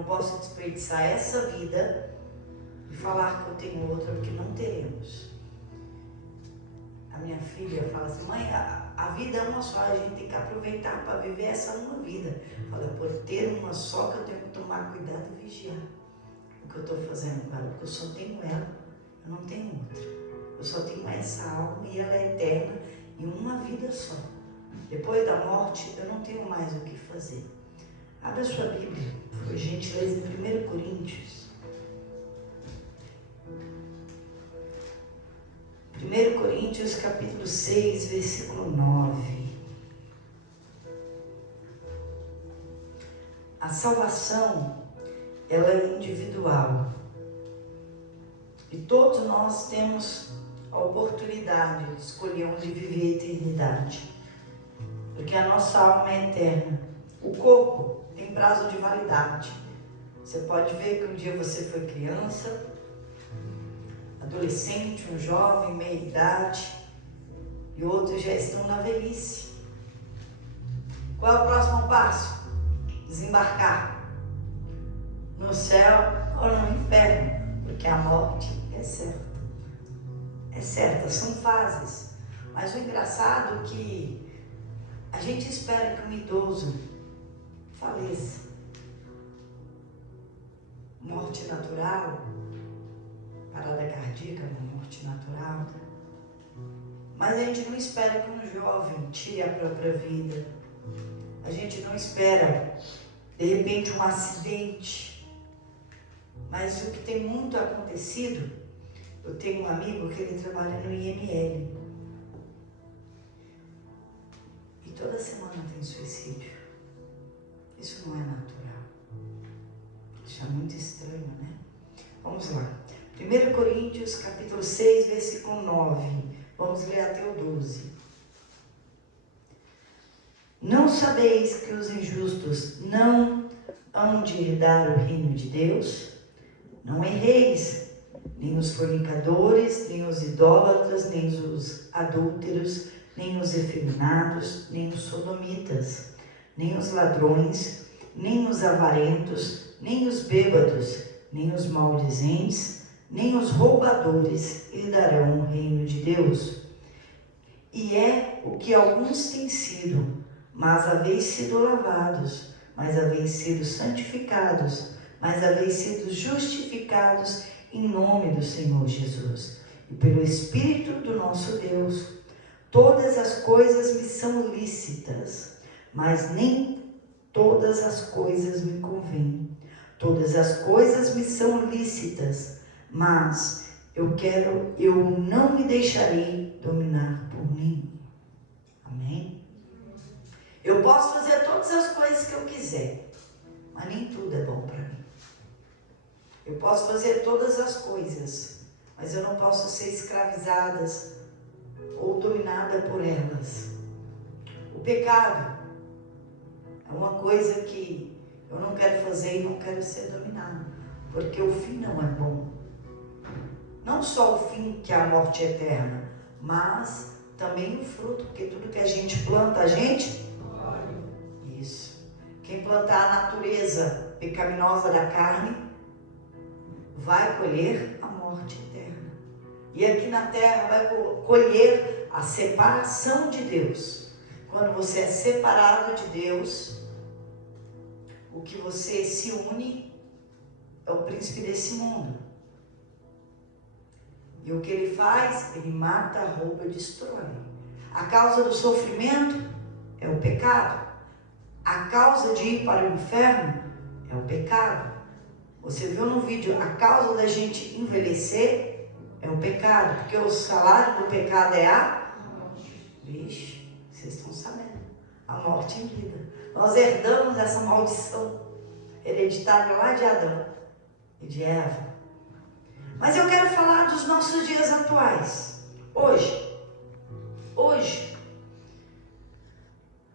não posso desperdiçar essa vida e falar que eu tenho outra, porque não teremos. A minha filha fala assim: mãe, a vida é uma só, a gente tem que aproveitar para viver essa uma vida. Fala, por ter uma só que eu tenho que tomar cuidado e vigiar o que eu estou fazendo com ela, porque eu só tenho ela, eu não tenho outra. Eu só tenho essa alma e ela é eterna em uma vida só. Depois da morte, eu não tenho mais o que fazer. Abra sua Bíblia, por gentileza, em 1 Coríntios. 1 Coríntios, capítulo 6, versículo 9. A salvação, ela é individual. E todos nós temos a oportunidade de escolher onde viver a eternidade. Porque a nossa alma é eterna. O corpo tem prazo de validade. Você pode ver que um dia você foi criança, adolescente, um jovem, meia idade, e outros já estão na velhice. Qual é o próximo passo? Desembarcar no céu ou no inferno, porque a morte é certa. É certa, são fases. Mas o engraçado é que a gente espera que um idoso faleça. Morte natural, parada cardíaca, uma morte natural. Mas a gente não espera que um jovem tire a própria vida. A gente não espera, de repente, um acidente. Mas o que tem muito acontecido, eu tenho um amigo que ele trabalha no IML. E toda semana tem suicídio. Isso não é natural. Isso é muito estranho, né? Vamos lá. 1 Coríntios, capítulo 6, versículo 9. Vamos ler até o 12. Não sabeis que os injustos não hão de herdar o reino de Deus? Não erreis, nem os fornicadores, nem os idólatras, nem os adúlteros, nem os efeminados, nem os sodomitas, nem os ladrões, nem os avarentos, nem os bêbados, nem os maldizentes, nem os roubadores herdarão o reino de Deus. E é o que alguns têm sido, mas haveis sido lavados, mas haveis sido santificados, mas haveis sido justificados em nome do Senhor Jesus. E pelo Espírito do nosso Deus, todas as coisas me são lícitas, mas nem todas as coisas me convêm. Todas as coisas me são lícitas, mas eu não me deixarei dominar por mim. Amém? Eu posso fazer todas as coisas que eu quiser, mas nem tudo é bom para mim. Eu posso fazer todas as coisas, mas eu não posso ser escravizada ou dominada por elas. O pecado é uma coisa que eu não quero fazer e não quero ser dominado, porque o fim não é bom. Não só o fim, que é a morte eterna, mas também o fruto, porque tudo que a gente planta, a gente... Isso. Quem plantar a natureza pecaminosa da carne, vai colher a morte eterna. E aqui na terra vai colher a separação de Deus. Quando você é separado de Deus, o que você se une é o príncipe desse mundo. E o que ele faz? Ele mata, rouba e destrói. A causa do sofrimento é o pecado. A causa de ir para o inferno é o pecado. Você viu no vídeo, a causa da gente envelhecer é o pecado. Porque o salário do pecado é a morte. Vixe, vocês estão sabendo. A morte em vida. Nós herdamos essa maldição hereditária lá de Adão e de Eva. Mas eu quero falar dos nossos dias atuais. Hoje.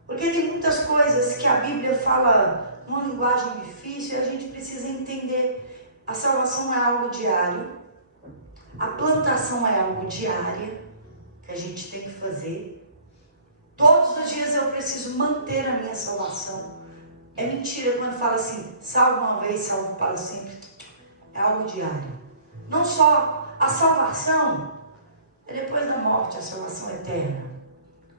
Porque tem muitas coisas que a Bíblia fala uma linguagem difícil e a gente precisa entender. A salvação é algo diário. A plantação é algo diária que a gente tem que fazer. Todos os dias eu preciso manter a minha salvação. É mentira quando fala assim, salvo uma vez, salvo para sempre. É algo diário. Não só a salvação é depois da morte, a salvação eterna.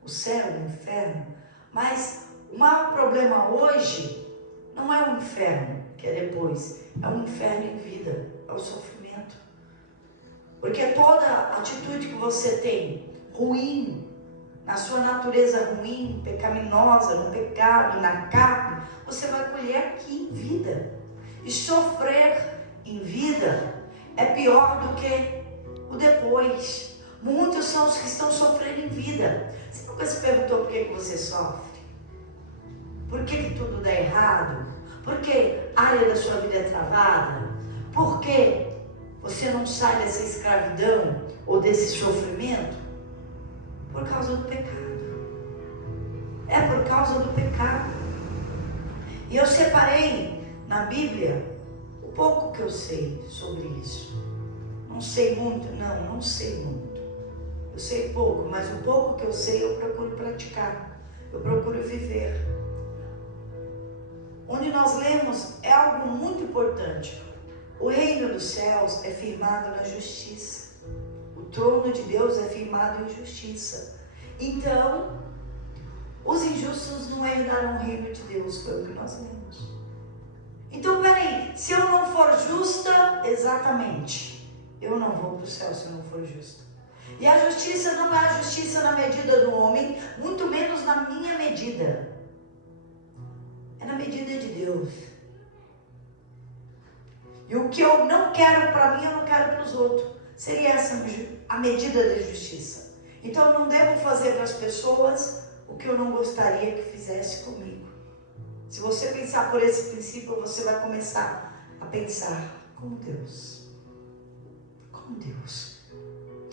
O céu, o inferno. Mas o maior problema hoje não é o inferno, que é depois. É o inferno em vida, é o sofrimento. Porque toda atitude que você tem ruim, na sua natureza ruim, pecaminosa, no pecado, na carne, você vai colher aqui em vida. E sofrer em vida é pior do que o depois. Muitos são os que estão sofrendo em vida. Você nunca se perguntou por que você sofre? Por que tudo dá errado? Por que a área da sua vida é travada? Por que você não sai dessa escravidão ou desse sofrimento? Por causa do pecado. É por causa do pecado. E eu separei na Bíblia o pouco que eu sei sobre isso. Não sei muito, não sei muito. Eu sei pouco, mas o pouco que eu sei eu procuro praticar. Eu procuro viver. Onde nós lemos é algo muito importante. O reino dos céus é firmado na justiça. O trono de Deus é firmado em justiça. Então, os injustos não herdarão o reino de Deus, foi o que nós lemos. Então, peraí, se eu não for justa, exatamente, eu não vou para o céu se eu não for justa. E a justiça não é a justiça na medida do homem, muito menos na minha medida. É na medida de Deus. E o que eu não quero para mim, eu não quero para os outros. Seria essa a medida da justiça. Então eu não devo fazer para as pessoas o que eu não gostaria que fizesse comigo. Se você pensar por esse princípio, você vai começar a pensar como Deus. Como Deus.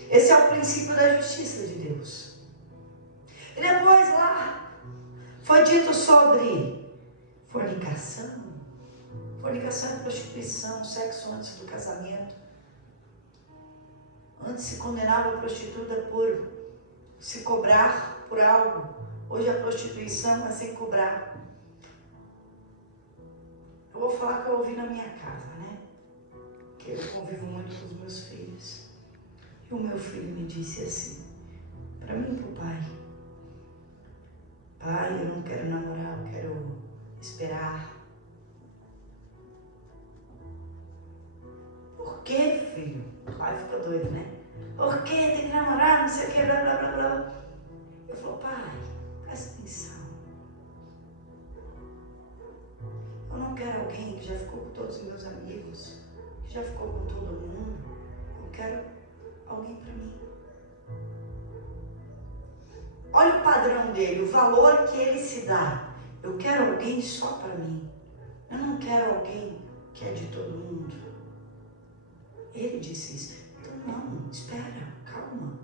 Esse é o princípio da justiça de Deus. E depois lá, foi dito sobre fornicação. Fornicação é prostituição, sexo antes do casamento. Antes se condenava a prostituta por se cobrar por algo. Hoje a prostituição é sem cobrar. Eu vou falar o que eu ouvi na minha casa, né? Que eu convivo muito com os meus filhos. E o meu filho me disse assim, para mim e para o pai. Pai, eu não quero namorar, eu quero esperar. Por que, filho? O pai fica doido, né? Por que tem que namorar, não sei o que, blá, blá, blá, blá. Eu falo, pai, presta atenção. Eu não quero alguém que já ficou com todos os meus amigos, que já ficou com todo mundo. Eu quero alguém para mim. Olha o padrão dele, o valor que ele se dá. Eu quero alguém só para mim. Eu não quero alguém que é de todo mundo. Ele disse isso. Então não, espera, calma.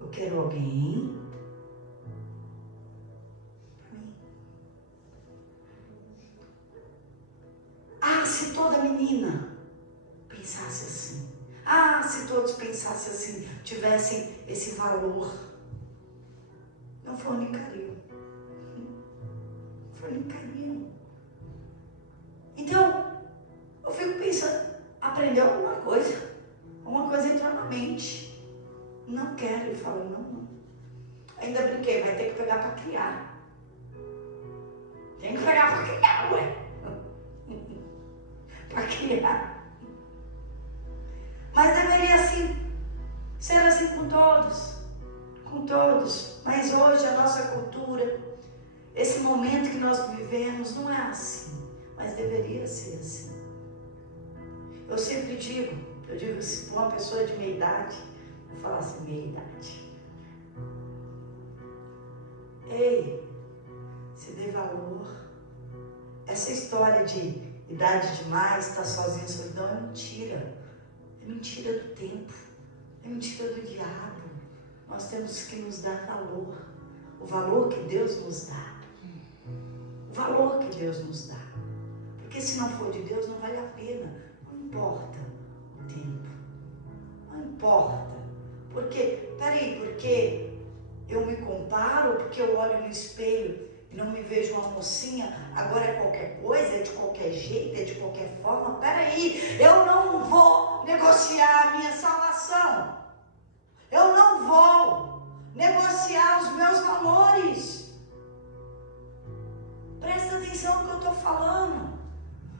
Eu quero alguém para mim. Ah, se toda menina pensasse assim. Ah, se todos pensassem assim, tivessem esse valor, não fornicariam. Fornicariam. Então, eu fico pensando, aprendeu alguma coisa? Uma coisa entrou na mente. Não quero. Ele fala, não. Ainda brinquei, vai ter que pegar para criar. Tem que pegar para criar, ué. Para criar. Mas deveria ser assim com todos. Com todos. Mas hoje a nossa cultura, esse momento que nós vivemos, não é assim. Mas deveria ser assim. Eu sempre digo, se for uma pessoa de meia idade, eu falo assim, meia idade. Ei, se dê valor. Essa história de idade demais, estar sozinho, solidão, é mentira. É mentira do tempo. É mentira do diabo. Nós temos que nos dar valor. O valor que Deus nos dá. O valor que Deus nos dá. Porque se não for de Deus, não vale a pena. Não importa o tempo. Não importa. Porque eu me comparo, porque eu olho no espelho. E não me vejo uma mocinha, agora é qualquer coisa, é de qualquer jeito, é de qualquer forma. Peraí, eu não vou negociar a minha salvação. Eu não vou negociar os meus valores. Presta atenção no que eu estou falando.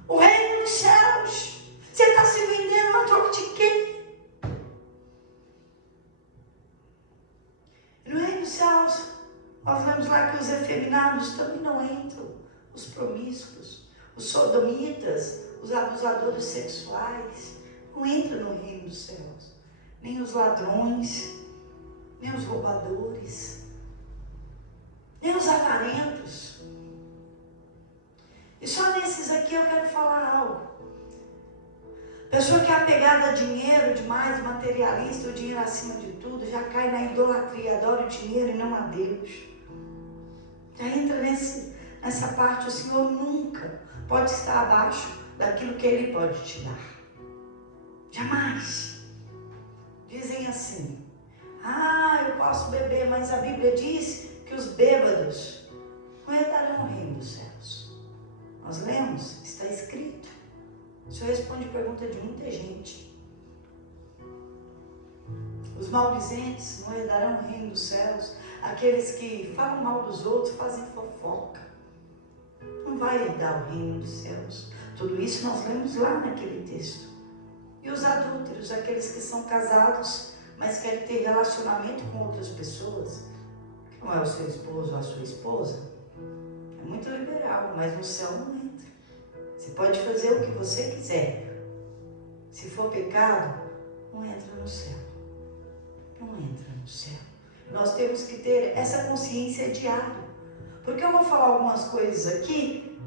O reino dos céus. Você está se vendendo a troco de quê? No reino dos céus, nós vemos lá que os efeminados também não entram. Os promíscuos, os sodomitas, os abusadores sexuais, não entram no reino dos céus. Nem os ladrões, nem os roubadores, nem os avarentos. E só nesses aqui eu quero falar algo. Pessoa que é apegada a dinheiro demais, materialista, o dinheiro acima de tudo, já cai na idolatria, adora o dinheiro e não a Deus. Já entra nessa parte, o Senhor nunca pode estar abaixo daquilo que Ele pode te dar. Jamais. Dizem assim, eu posso beber, mas a Bíblia diz que os bêbados não herdarão o reino dos céus. Nós lemos, está escrito. O Senhor responde pergunta de muita gente. Os maldizentes não herdarão o reino dos céus. Aqueles que falam mal dos outros, fazem fofoca, não vai herdar o reino dos céus. Tudo isso nós lemos lá naquele texto. E os adúlteros, aqueles que são casados, mas querem ter relacionamento com outras pessoas, que não é o seu esposo ou a sua esposa, é muito liberal, mas no céu não entra. Você pode fazer o que você quiser. Se for pecado, não entra no céu. Não entra no céu. Nós temos que ter essa consciência diária. Porque eu vou falar algumas coisas aqui,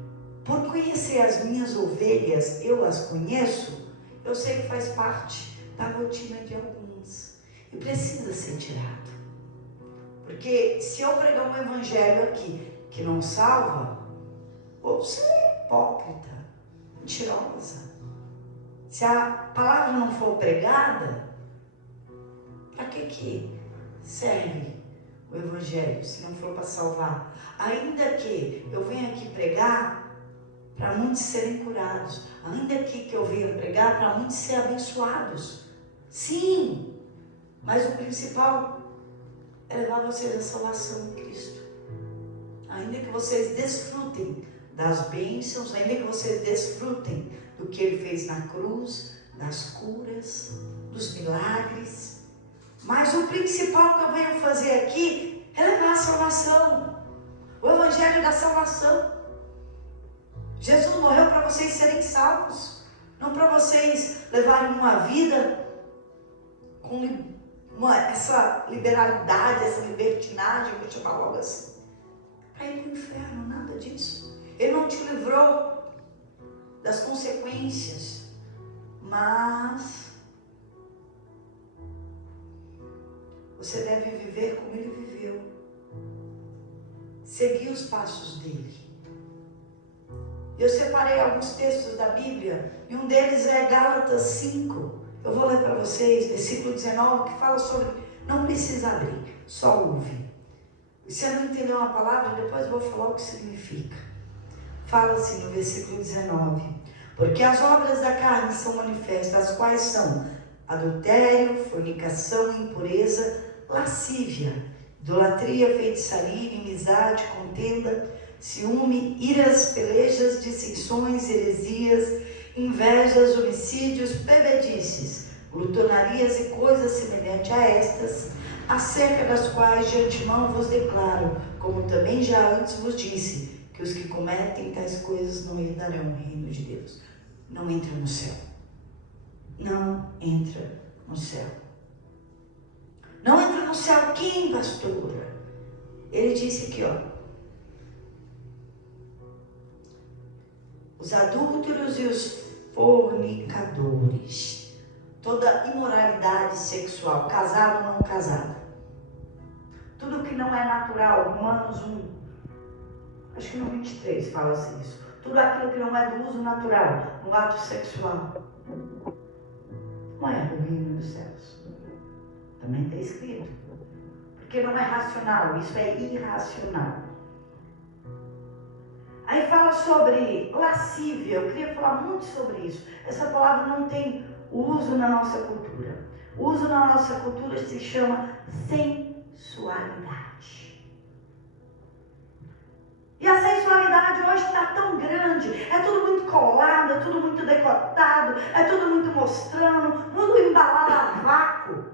por conhecer as minhas ovelhas, eu as conheço, eu sei que faz parte da rotina de alguns. E precisa ser tirado. Porque se eu pregar um evangelho aqui que não salva, ou você é hipócrita, mentirosa. Se a palavra não for pregada, para que serve o evangelho se não for para salvar? Ainda que eu venha aqui pregar para muitos serem curados, ainda que eu venha pregar para muitos serem abençoados, sim, mas o principal é levar vocês à salvação em Cristo. Ainda que vocês desfrutem das bênçãos, ainda que vocês desfrutem do que Ele fez na cruz, das curas, dos milagres, mas o principal que eu venho fazer aqui é levar a salvação, o evangelho da salvação. Jesus morreu para vocês serem salvos, não para vocês levarem uma vida com essa liberalidade, essa libertinagem, vou chamar logo assim, para ir para o inferno, nada disso. Ele não te livrou das consequências, mas você deve viver como Ele viveu, seguir os passos dele. Eu separei alguns textos da Bíblia, e um deles é Gálatas 5. Eu vou ler para vocês, versículo 19, que fala sobre, não precisa abrir, só ouve. E se eu não entender uma palavra, depois eu vou falar o que significa. Fala assim no versículo 19, porque as obras da carne são manifestas, as quais são adultério, fornicação, impureza, lascívia, idolatria, feitiçaria, inimizade, contenda, ciúme, iras, pelejas, dissensões, heresias, invejas, homicídios, bebedices, glutonarias e coisas semelhantes a estas, acerca das quais de antemão vos declaro, como também já antes vos disse, que os que cometem tais coisas não herdarão o reino de Deus. Não entra no céu. Não entra no céu. Não entra no céu quem, pastora? Ele disse aqui, os adúlteros e os fornicadores, toda imoralidade sexual, casado ou não casado, tudo que não é natural, Romanos 1, acho que no 23 fala assim isso, tudo aquilo que não é do uso natural, no ato sexual, não é do reino dos céus. Também está escrito, porque não é racional, isso é irracional. Aí fala sobre lascívia. Eu queria falar muito sobre isso. Essa palavra não tem uso na nossa cultura. O uso na nossa cultura se chama sensualidade. E a sensualidade hoje está tão grande, é tudo muito colado, é tudo muito decotado, é tudo muito mostrando, tudo embalado a vácuo,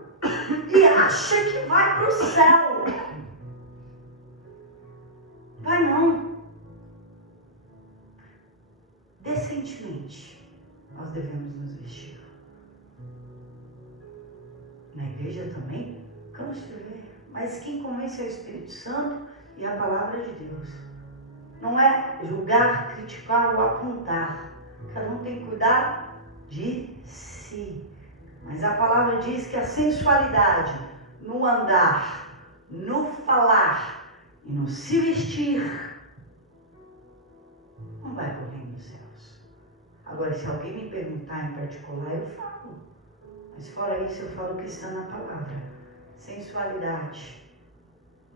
e acha que vai para o céu. Vai não. Decentemente, nós devemos nos vestir. Na igreja também, vamos ver. Mas quem convence é o Espírito Santo e a palavra de Deus. Não é julgar, criticar ou apontar. Cada um tem que cuidar de si. Mas a palavra diz que a sensualidade no andar, no falar e no se vestir não vai para o reino dos céus. Agora, se alguém me perguntar em particular, eu falo. Mas fora isso, eu falo o que está na palavra. Sensualidade.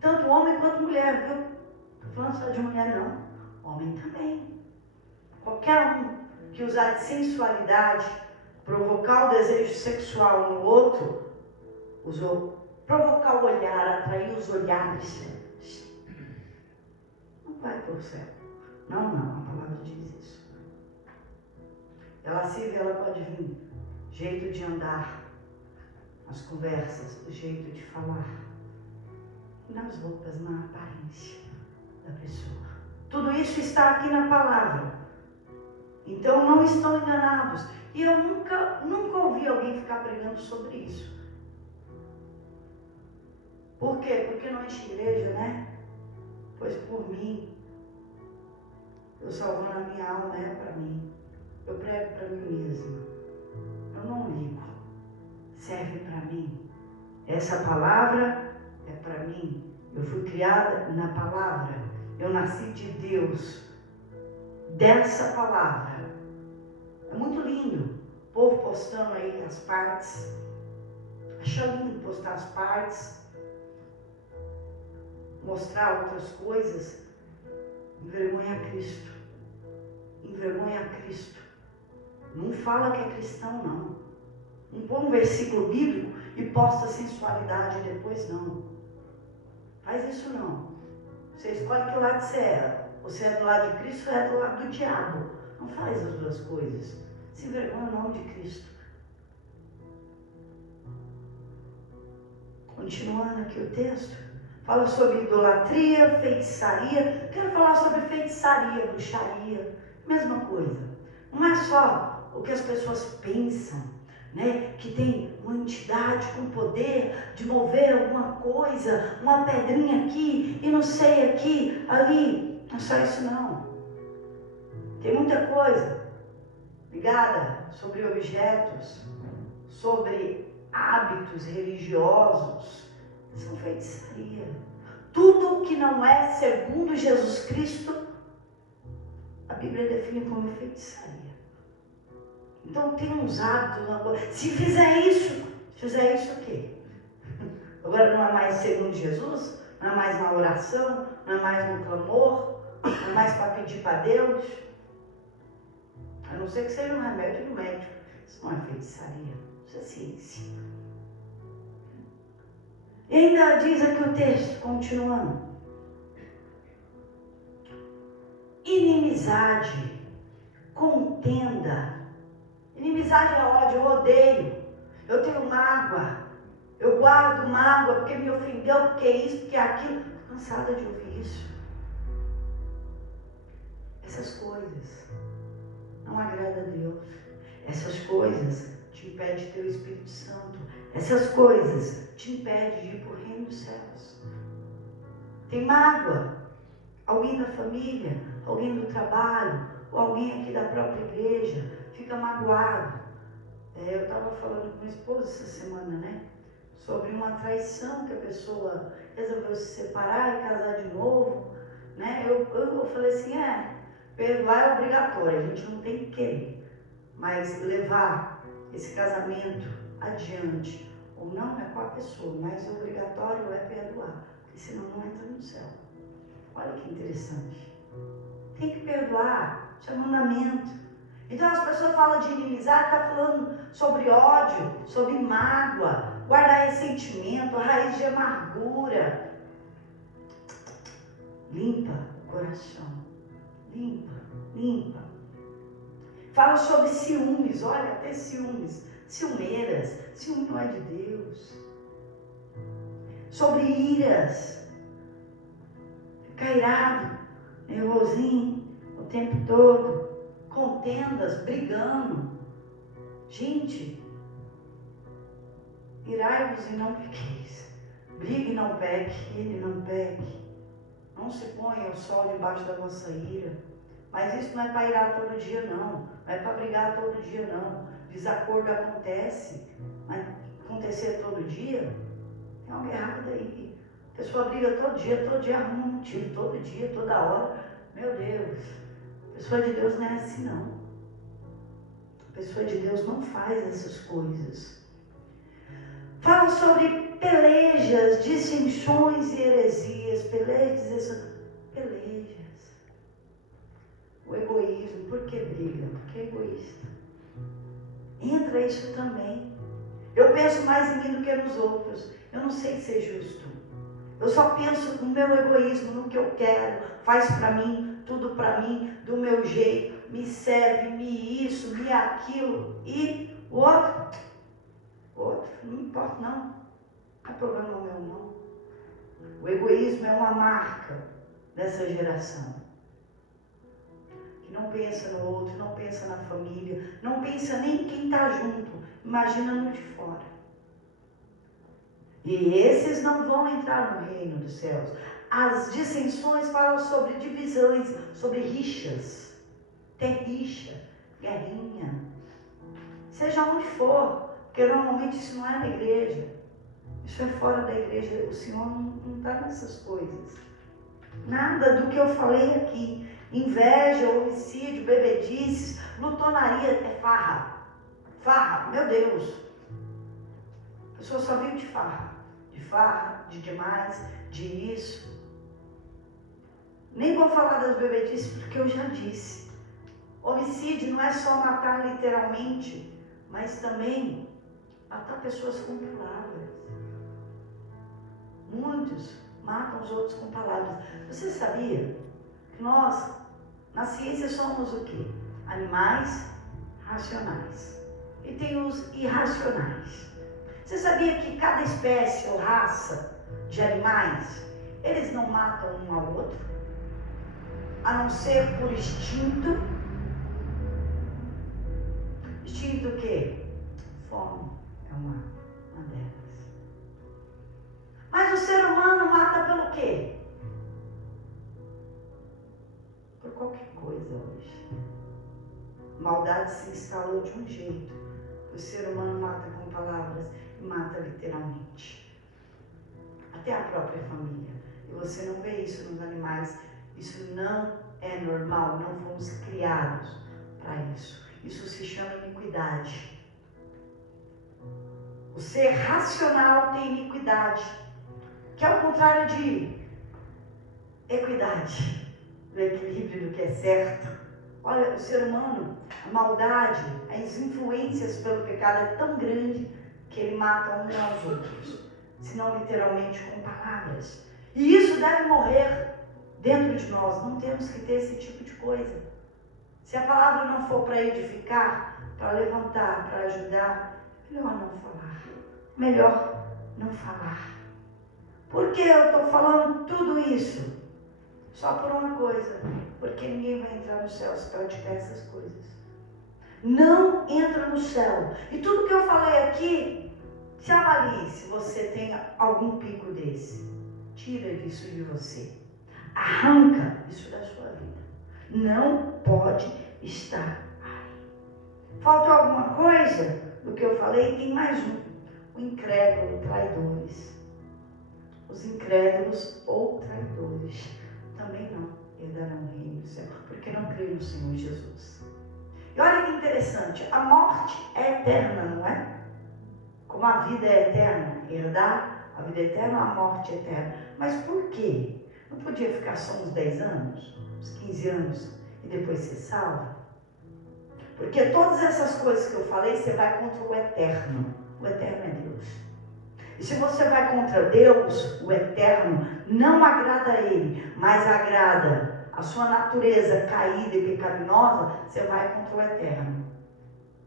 Tanto homem quanto mulher, viu? Estou falando só de mulher, não. Homem também. Qualquer um que usar de sensualidade, provocar o desejo sexual no outro, usou provocar o olhar, atrair os olhares, não vai para o céu. Não, a palavra diz isso. A lascívia, ela pode vir jeito de andar, as conversas, o jeito de falar, nas roupas, na aparência da pessoa. Tudo isso está aqui na palavra. Então não estão enganados. E eu nunca ouvi alguém ficar pregando sobre isso. Por quê? Porque não enche igreja, né? Pois por mim, eu salvando a minha alma é para mim. Eu prego para mim mesma. Eu não ligo. Serve para mim. Essa palavra é para mim. Eu fui criada na palavra. Eu nasci de Deus. Dessa palavra. É muito lindo. O povo postando aí as partes. Acho lindo postar as partes. Mostrar outras coisas. Envergonha Cristo. Envergonha Cristo. Não fala que é cristão, não. Não põe um versículo bíblico e posta sensualidade depois, não. Faz isso não. Você escolhe que lado você é. Você é do lado de Cristo ou é do lado do diabo. Não faz as duas coisas. Se envergonha o nome de Cristo. Continuando aqui o texto. Fala sobre idolatria, feitiçaria. Quero falar sobre feitiçaria, bruxaria. Mesma coisa. Não é só o que as pessoas pensam, né? Que tem uma entidade com poder de mover alguma coisa, uma pedrinha aqui e não sei aqui, ali. Não é só isso não. Tem muita coisa ligada sobre objetos, sobre hábitos religiosos. São feitiçaria. Tudo que não é segundo Jesus Cristo, a Bíblia define como feitiçaria. Então tem uns hábitos, se fizer isso o quê? Agora não é mais segundo Jesus? Não é mais na oração? Não é mais no clamor? Não é mais para pedir para Deus? A não ser que seja um remédio do médico. Isso não é feitiçaria, isso é ciência. E ainda diz aqui o texto, continuando. Inimizade, contenda. Inimizade é ódio, eu odeio. Eu tenho mágoa. Eu guardo mágoa porque me ofendeu, porque isso, porque aquilo. Estou cansada de ouvir isso. Essas coisas não agradam a Deus. Essas coisas te impedem de ter o Espírito Santo. Essas coisas te impedem de ir para o reino dos céus. Tem mágoa. Alguém da família, alguém do trabalho, ou alguém aqui da própria igreja, fica magoado. Eu estava falando com minha esposa essa semana, né? Sobre uma traição que a pessoa resolveu se separar e casar de novo, né? Eu falei assim, perdoar é obrigatório, a gente não tem que querer. Mas levar esse casamento adiante, ou não, é com a pessoa, mas o obrigatório é perdoar, porque senão não entra no céu. Olha que interessante. tem que perdoar. Isso é mandamento. Então as pessoas falam de inimizade, está falando sobre ódio, sobre mágoa, guardar ressentimento, raiz de amargura. Limpa o coração. Limpa, limpa. Fala sobre ciúmes, olha, até ciúmes, ciumeiras, ciúme não é de Deus. Sobre iras, ficar irado, nervosinho o tempo todo, contendas, brigando. Gente, irai-vos e não pequeis, brigue e não peque, ele não peque. Não se ponha o sol debaixo da vossa ira. Mas isso não é para irar todo dia, não. Não é para brigar todo dia, não. Desacordo acontece. Mas acontecer todo dia, tem algo errado aí. A pessoa briga todo dia arruma um motivo. Todo dia, toda hora. Meu Deus. A pessoa de Deus não é assim, não. A pessoa de Deus não faz essas coisas. Fala sobre pelejas, dissensões e heresias. Pelejas. O egoísmo. Por que briga? Porque é egoísta. Entra isso também. Eu penso mais em mim do que nos outros. Eu não sei ser justo. Eu só penso no meu egoísmo, no que eu quero. Faz pra mim, tudo pra mim, do meu jeito. Me serve, me isso, me aquilo. E o outro, não importa não. Não é problema meu não. O egoísmo é uma marca dessa geração. Que não pensa no outro, não pensa na família, não pensa nem em quem está junto. Imagina no de fora. E esses não vão entrar no reino dos céus. As dissensões falam sobre divisões, sobre rixas. Tem rixa, guerrinha. Seja onde for, porque normalmente isso não é na igreja. Isso é fora da igreja. O Senhor não está nessas coisas. Nada do que eu falei aqui. Inveja, homicídio, bebedices, glutonaria, é farra. Farra, meu Deus. A pessoa só vive de farra. De farra, de demais, de isso. Nem vou falar das bebedices porque eu já disse. Homicídio não é só matar literalmente, mas também matar pessoas com palavras. Muitos matam os outros com palavras. Você sabia que nós, na ciência, somos o quê? Animais racionais. E tem os irracionais. Você sabia que cada espécie ou raça de animais, eles não matam um ao outro? A não ser por instinto. Instinto o quê? Fome é uma delas. Mas o ser humano mata pelo quê? Por qualquer coisa hoje. Maldade se instalou de um jeito. O ser humano mata com palavras e mata literalmente. Até a própria família. E você não vê isso nos animais. Isso não é normal. Não fomos criados para isso. Isso se chama iniquidade. O ser racional tem iniquidade, que é o contrário de equidade, do equilíbrio, do que é certo. Olha, o ser humano, a maldade, as influências pelo pecado é tão grande que ele mata uns aos outros, se não literalmente com palavras. E isso deve morrer dentro de nós. Não temos que ter esse tipo de coisa. Se a palavra não for para edificar, para levantar, para ajudar, melhor não falar. Melhor não falar. Por que eu estou falando tudo isso? Só por uma coisa. Porque ninguém vai entrar no céu se praticar essas coisas. Não entra no céu. E tudo que eu falei aqui, se avalie se você tem algum pico desse. Tira isso de você. Arranca isso da sua vida. Não pode estar aí. Faltou alguma coisa do que eu falei? Tem mais um. O incrédulo, traidores. Os incrédulos ou traidores também não herdarão o reino do céu, porque não creem no Senhor Jesus. E olha que interessante, a morte é eterna, não é? Como a vida é eterna, herdar a vida eterna, a morte é eterna. Mas por quê? Não podia ficar só uns 10 anos, uns 15 anos e depois ser salvo? Porque todas essas coisas que eu falei, você vai contra o eterno. O eterno é Deus. E se você vai contra Deus, o eterno, não agrada a Ele, mas agrada a sua natureza caída e pecaminosa, você vai contra o eterno.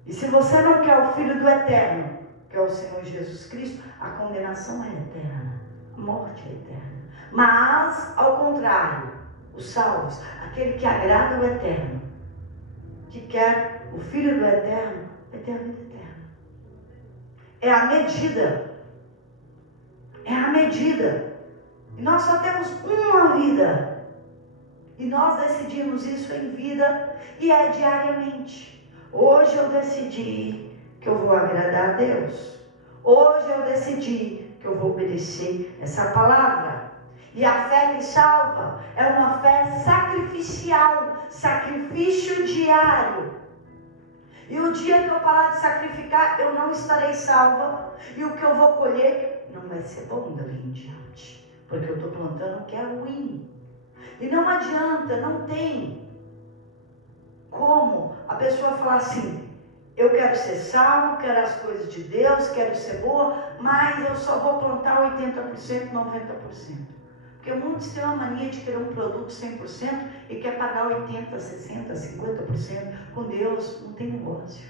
E se você não quer o Filho do Eterno, que é o Senhor Jesus Cristo, a condenação é eterna, a morte é eterna. Mas, ao contrário, os salvos, aquele que agrada o Eterno, que quer o Filho do Eterno, eterno e eterno. É a medida. É a medida. E nós só temos uma vida. E nós decidimos isso em vida e é diariamente. Hoje eu decidi que eu vou agradar a Deus. Hoje eu decidi que eu vou obedecer essa palavra. E a fé que salva é uma fé sacrificial, sacrifício diário. E o dia que eu parar de sacrificar, eu não estarei salva. E o que eu vou colher não vai ser bom dali em diante. Porque eu estou plantando o que é ruim. E não adianta, não tem como a pessoa falar assim, eu quero ser salvo, quero as coisas de Deus, quero ser boa, mas eu só vou plantar 80%, 90%. Porque muitos têm uma mania de querer um produto 100% e quer pagar 80%, 60%, 50%. Com Deus não tem negócio.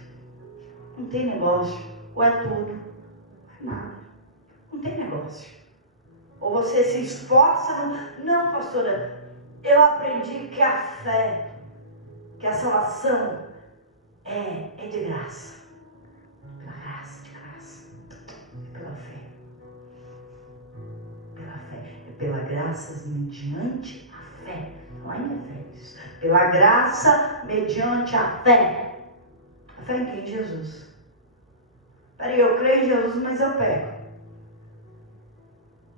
Não tem negócio. Ou é tudo, ou é nada. Não tem negócio. Ou você se esforça, não, pastora, eu aprendi que a fé, que a salvação é de graça. Pela graça, de graça. Pela fé. Pela fé. É pela graça mediante a fé. Não é em Efésios. Pela graça mediante a fé. A fé em quem? Jesus. Peraí, eu creio em Jesus, mas eu peco.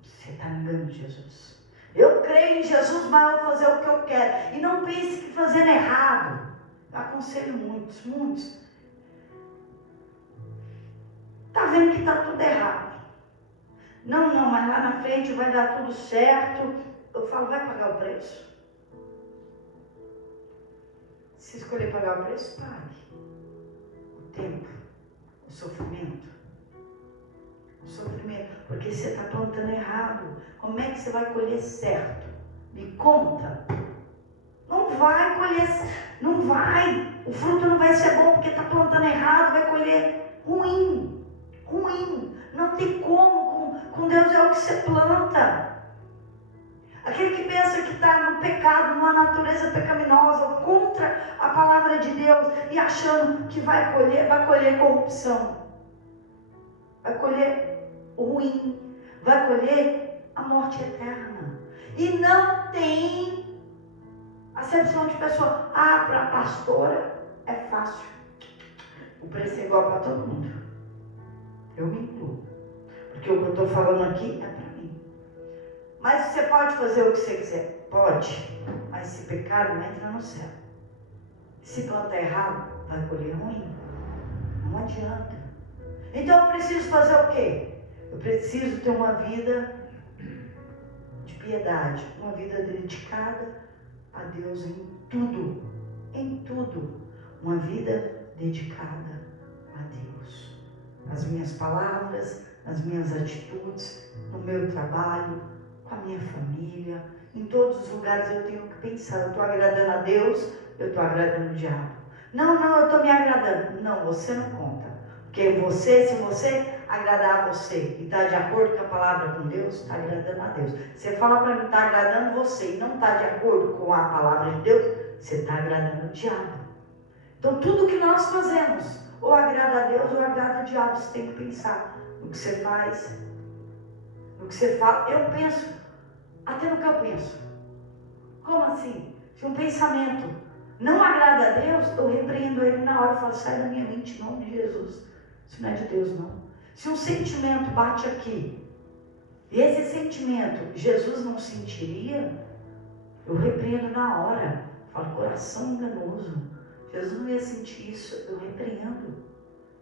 Você está me enganando, Jesus. Eu creio em Jesus, mas eu vou fazer o que eu quero. E não pense que fazendo errado. Eu aconselho muitos. Está vendo que está tudo errado. Não, mas lá na frente vai dar tudo certo. Eu falo, vai pagar o preço. Se escolher pagar o preço, pague. O tempo, o sofrimento. Porque você está plantando errado. Como é que você vai colher certo? Me conta. Não vai colher, não vai. O fruto não vai ser bom porque está plantando errado, vai colher ruim. Não tem como. Com Deus é o que você planta. Aquele que pensa que está no pecado, numa natureza pecaminosa, contra a palavra de Deus e achando que vai colher corrupção. Vai colher o ruim. Vai colher a morte eterna. E não tem acepção de pessoa. Para a pastora é fácil. O preço é igual para todo mundo. Eu me incluo. Porque o que eu estou falando aqui é para mim. Mas você pode fazer o que você quiser. Pode. Mas se pecar, não entra no céu. Se plantar errado, vai colher ruim. Não adianta. Então eu preciso fazer o quê? Eu preciso ter uma vida de piedade. Uma vida dedicada a Deus em tudo. Em tudo. Uma vida dedicada a Deus. Nas minhas palavras, nas minhas atitudes, no meu trabalho, com a minha família, em todos os lugares eu tenho que pensar, eu estou agradando a Deus, eu estou agradando o diabo. Não, eu estou me agradando. Não, você não conta. Porque se você agradar a você e está de acordo com a palavra com Deus, está agradando a Deus. Você fala para mim, está agradando você e não está de acordo com a palavra de Deus, você está agradando o diabo. Então tudo que nós fazemos, ou agrada a Deus ou agrada o diabo. Você tem que pensar no que você faz, no que você fala. Eu penso, até no que eu penso. Como assim? Se um pensamento não agrada a Deus, eu repreendo ele na hora. Eu falo, sai da minha mente em nome de Jesus. Isso não é de Deus, não. Se um sentimento bate aqui, e esse sentimento Jesus não sentiria, eu repreendo na hora. Eu falo, coração enganoso. Jesus não ia sentir isso, eu repreendo.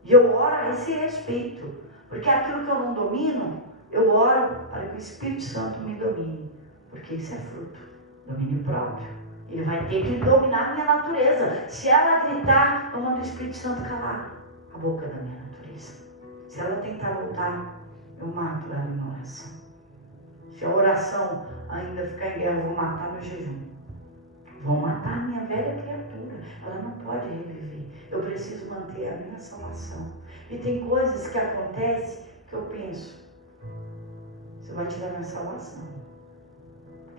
E eu oro a esse respeito. Porque aquilo que eu não domino, eu oro para que o Espírito Santo me domine. Porque isso é fruto do domínio próprio. Ele vai ter que dominar a minha natureza. Se ela gritar, eu mando o Espírito Santo calar a boca da minha natureza. Se ela tentar voltar, eu mato ela em oração. Se a oração ainda ficar em guerra, eu vou matar no jejum. Vou matar a minha velha criatura. Ela não pode reviver. Eu preciso manter a minha salvação. E tem coisas que acontecem que eu penso: você vai tirar minha salvação?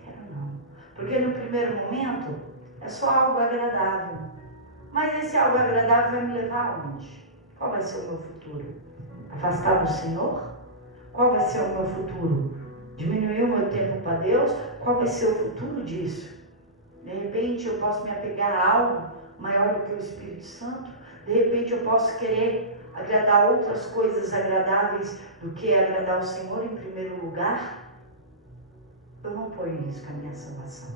Quero não. Porque no primeiro momento é só algo agradável. Mas esse algo agradável vai me levar aonde? Qual vai ser o meu futuro? Afastar do Senhor? Qual vai ser o meu futuro? Diminuir o meu tempo para Deus? Qual vai ser o futuro disso? De repente eu posso me apegar a algo maior do que o Espírito Santo. De repente eu posso querer agradar outras coisas agradáveis do que agradar o Senhor em primeiro lugar. Eu não ponho em risco a minha salvação,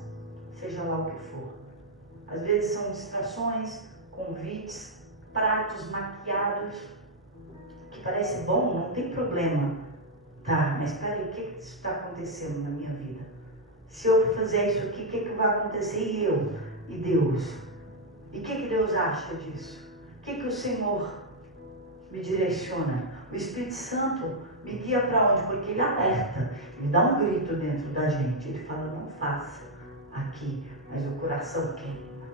seja lá o que for. Às vezes são distrações, convites, pratos maquiados, que parece bom, não tem problema. Tá, mas peraí, o que está acontecendo na minha vida? Se eu fizer isso aqui, o que vai acontecer? E eu? E Deus? E o que Deus acha disso? O que o Senhor me direciona? O Espírito Santo me guia para onde? Porque Ele alerta, Ele dá um grito dentro da gente. Ele fala: não faça aqui, mas o coração queima.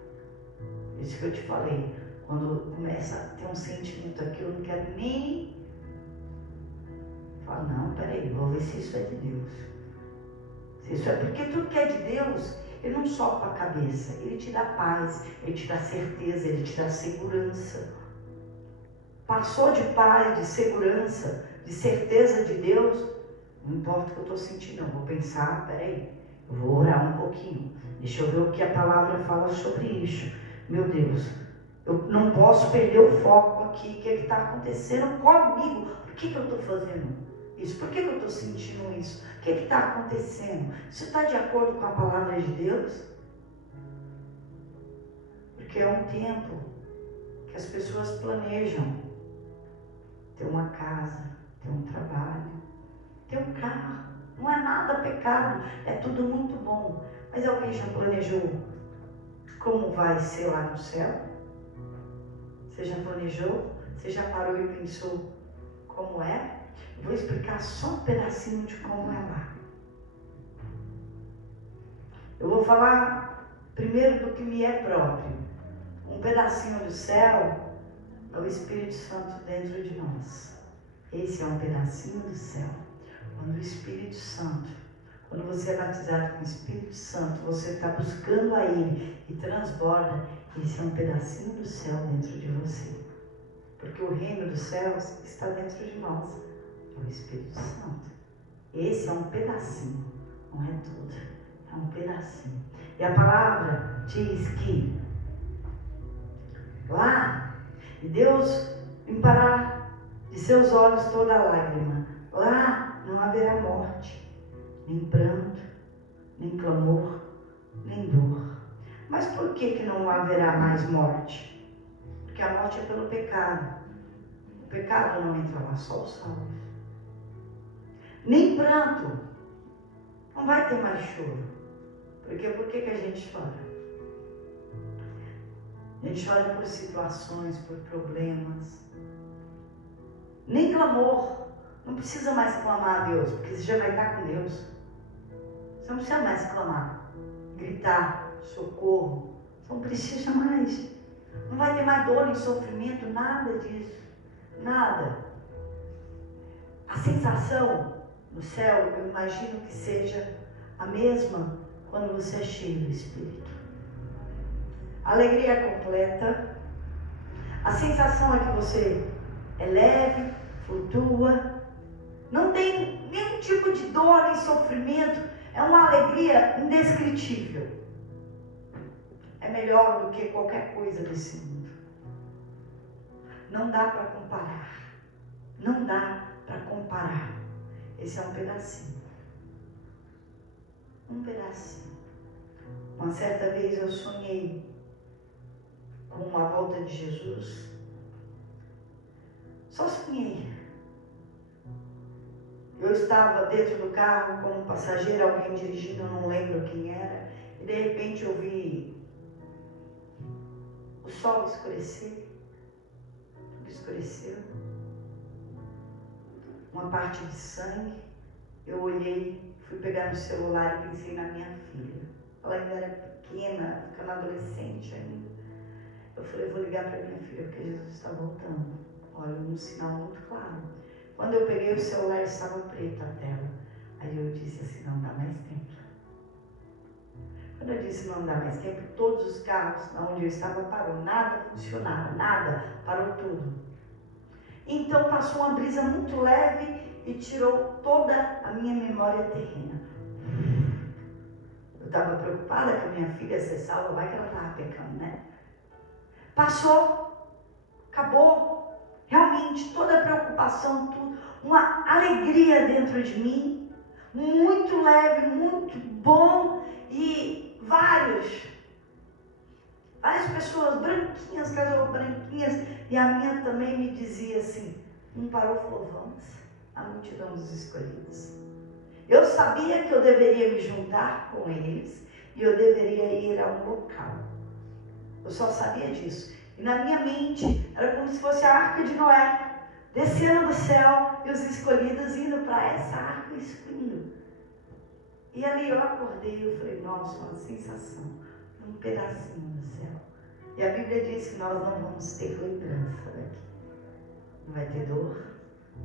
Isso que eu te falei. Quando começa a ter um sentimento aqui, eu não quero nem falar: não, peraí, vou ver se isso é de Deus. Se isso é porque tudo que é de Deus, Ele não sopra a cabeça, Ele te dá paz, Ele te dá certeza, Ele te dá segurança. Passou de paz, de segurança, de certeza de Deus, não importa o que eu estou sentindo, eu vou pensar: peraí, eu vou orar um pouquinho, deixa eu ver o que a palavra fala sobre isso. Meu Deus, eu não posso perder o foco aqui, o que está acontecendo comigo, por que eu estou fazendo isso? Por que eu estou sentindo isso? O que está acontecendo? Isso está de acordo com a palavra de Deus? Porque é um tempo que as pessoas planejam ter uma casa, ter um trabalho, ter um carro. Não é nada pecado, é tudo muito bom. Mas alguém já planejou como vai ser lá no céu? Você já planejou? Você já parou e pensou como é? Eu vou explicar só um pedacinho de como é lá. Eu vou falar primeiro do que me é próprio. Um pedacinho do céu é o Espírito Santo dentro de nós. Esse é um pedacinho do céu. Quando o Espírito Santo, quando você é batizado com o Espírito Santo, você está buscando a Ele e transborda. Esse é um pedacinho do céu dentro de você. Porque o reino dos céus está dentro de nós. É o Espírito Santo. Esse é um pedacinho, não é tudo. É um pedacinho. E a palavra diz que lá, e Deus limpará de seus olhos toda lágrima. Lá não haverá morte, nem pranto, nem clamor, nem dor. Mas por que não haverá mais morte? Porque a morte é pelo pecado. O pecado não entra lá, só os salvos. Nem pranto. Não vai ter mais choro. Porque por que a gente chora? A gente chora por situações, por problemas. Nem clamor. Não precisa mais clamar a Deus, porque você já vai estar com Deus. Você não precisa mais clamar, gritar, socorro. Você não precisa mais. Não vai ter mais dor, nem sofrimento, nada disso. Nada. A sensação no céu, eu imagino que seja a mesma quando você é cheio do Espírito. A alegria é completa. A sensação é que você é leve, flutua. Não tem nenhum tipo de dor nem sofrimento. É uma alegria indescritível. É melhor do que qualquer coisa desse mundo. Não dá para comparar. Não dá para comparar. Esse é um pedacinho. Um pedacinho. Uma certa vez eu sonhei com a volta de Jesus. Só sonhei. Eu eu estava dentro do carro como passageiro, alguém dirigindo, eu não lembro quem era, e de repente eu vi o sol escurecer, tudo escureceu, uma parte de sangue. Eu olhei, fui pegar no celular e pensei na minha filha. Ela ainda era pequena, ficando adolescente ainda. Eu falei, vou ligar para minha filha porque Jesus está voltando. Olha, um sinal muito claro. Quando eu peguei o celular, estava preta a tela. Aí eu disse assim, não dá mais tempo. Quando eu disse não dá mais tempo, todos os carros onde eu estava parou. Nada funcionava, nada, parou tudo. Então passou uma brisa muito leve e tirou toda a minha memória terrena. Eu estava preocupada que a minha filha ia ser salva, vai que ela estava pecando, né? Passou, acabou, realmente toda a preocupação, tudo, uma alegria dentro de mim, muito leve, muito bom, e várias pessoas branquinhas, casal branquinhas, e a minha também me dizia assim, um parou e falou, vamos, a multidão dos escolhidos. Eu sabia que eu deveria me juntar com eles, e eu deveria ir a um local. Eu só sabia disso. E na minha mente, era como se fosse a arca de Noé, descendo do céu, e os escolhidos indo para essa arca escolhendo. E ali eu acordei, eu falei, nossa, uma sensação, um pedacinho do céu. E a Bíblia diz que nós não vamos ter lembrança daqui. Não vai ter dor,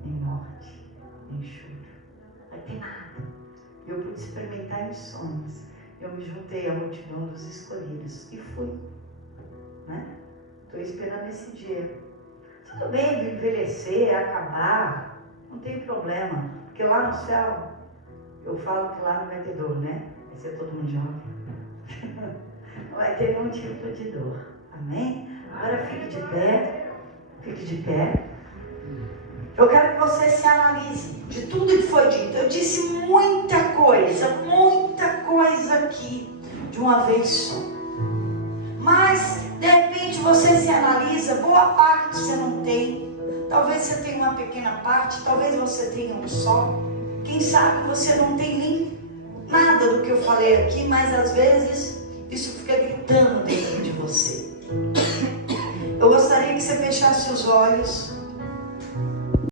nem morte, nem choro. Não vai ter nada. E eu pude experimentar em sonhos. Eu me juntei à multidão dos escolhidos e fui. Estou esperando esse dia. Tudo bem de envelhecer, acabar, não tem problema. Porque lá no céu, eu falo que lá não vai ter dor, né? Vai ser todo mundo jovem. Não vai ter nenhum tipo de dor. Amém? Agora fique de pé. Fique de pé. Eu quero que você se analise de tudo que foi dito. Eu disse muita coisa aqui de uma vez só. Mas, de repente, você se analisa, boa parte você não tem. Talvez você tenha uma pequena parte, talvez você tenha um só. Quem sabe você não tem nem nada do que eu falei aqui, mas às vezes isso fica gritando dentro de você. Eu gostaria que você fechasse os olhos.